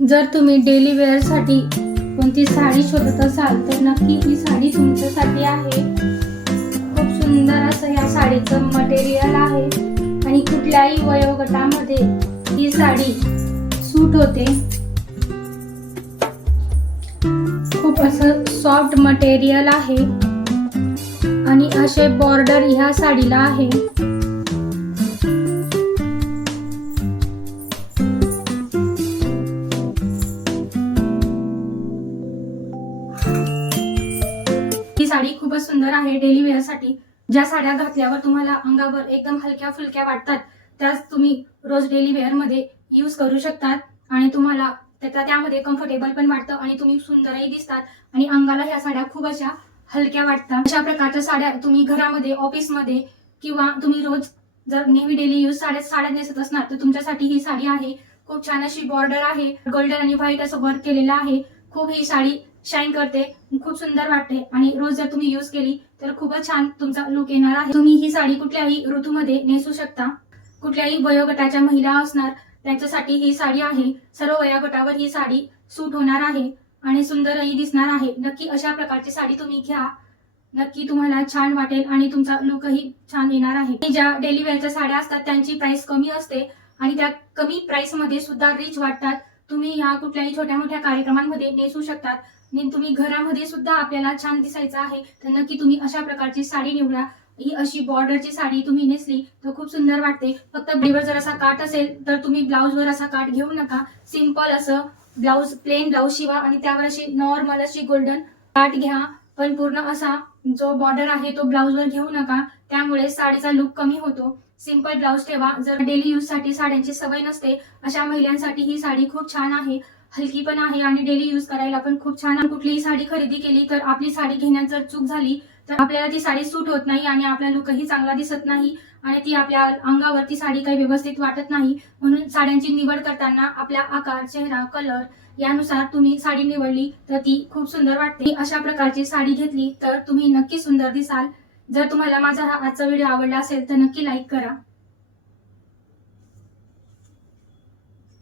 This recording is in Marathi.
जर तुम्ही डेली वेअरसाठी कोणती साडी शोधत असाल तर नक्की ही साडी तुमच्यासाठी आहे. खूप सुंदर असं या साडीचं मटेरियल आहे. आणि कुठल्याही वयोगटामध्ये ही साडी सूट होते. खूप असं सॉफ्ट मटेरियल आहे. आणि असे बॉर्डर ह्या साडीला आहे. ही साडी खूपच सुंदर आहे डेली वेअरसाठी ज्या साड्या घातल्यावर तुम्हाला अंगावर एकदम हलक्या फुलक्या वाटतात त्याच तुम्ही रोज डेली वेअरमध्ये यूज करू शकतात आणि तुम्हाला त्याचा त्यामध्ये कम्फर्टेबल पण वाटतं आणि तुम्ही सुंदरही दिसतात आणि अंगाला ह्या साड्या खूप अशा हलक्या वाटतात. अशा प्रकारच्या साड्या तुम्ही घरामध्ये ऑफिसमध्ये किंवा तुम्ही रोज जर नेहमी डेली यूज साड्या साड्या नेसत असणार तर तुमच्यासाठी ही साडी आहे. खूप छान अशी बॉर्डर आहे. गोल्डन आणि व्हाईट असं वर्क केलेलं आहे. खूप ही साडी शाईन करते खूप सुंदर वाटते. आणि रोज जर तुम्ही यूज केली तर खूपच छान तुमचा लुक येणार आहे. तुम्ही ही साडी कुठल्याही ऋतूमध्ये नेसू शकता. कुठल्याही वयोगटाच्या महिला असणार त्यांच्यासाठी ही साडी आहे. सर्व वयोगटावर ही साडी सूट होणार आहे आणि सुंदरही दिसणार आहे. नक्की अशा प्रकारची साडी तुम्ही घ्या. नक्की तुम्हाला छान वाटेल आणि तुमचा लुकही छान येणार आहे. ज्या डेली वेअरच्या साड्या असतात त्यांची प्राइस कमी असते आणि त्या कमी प्राइसमध्ये सुद्धा रिच वाटतात. तुम्ही ह्या कुठल्याही छोट्या मोठ्या कार्यक्रमांमध्ये नेसू शकतात. आणि तुम्ही घरामध्ये सुद्धा आपल्याला छान दिसायचं आहे तर नक्की तुम्ही अशा प्रकारची साडी निवडा. ही अशी बॉर्डरची साडी तुम्ही नेसली तर खूप सुंदर वाटते. फक्त ब्लीवर जर असा काट असेल तर तुम्ही ब्लाऊजवर असा काट घेऊ नका. सिंपल असं ब्लाऊज प्लेन ब्लाऊज शिवा आणि त्यावर अशी नॉर्मल अशी गोल्डन काट घ्या. पण पूर्ण असा जो बॉर्डर आहे तो ब्लाऊजवर घेऊ नका. त्यामुळे साडीचा लुक कमी होतो. सिंपल ब्लाऊज ठेवा. जर डेली युजसाठी साड्यांची सवय नसते अशा महिलांसाठी ही साडी खूप छान आहे. हलकी पण आहे आणि डेली यूज करायला पण खूप छान कुठलीही साडी खरेदी केली तर आपली साडी घेण्यात जर चूक झाली तर आपल्याला ती साडी सूट होत नाही आणि आपला लुकही चांगला दिसत नाही आणि ती आपल्या अंगावरती साडी काही व्यवस्थित वाटत नाही. म्हणून साड्यांची निवड करताना आपला आकार चेहरा कलर यानुसार तुम्ही साडी निवडली तर ती खूप सुंदर वाटते. अशा प्रकारची साडी घेतली तर तुम्ही नक्की सुंदर दिसाल. जर तुम्हाला माझा हा आजचा व्हिडिओ आवडला असेल तर नक्की लाईक करा.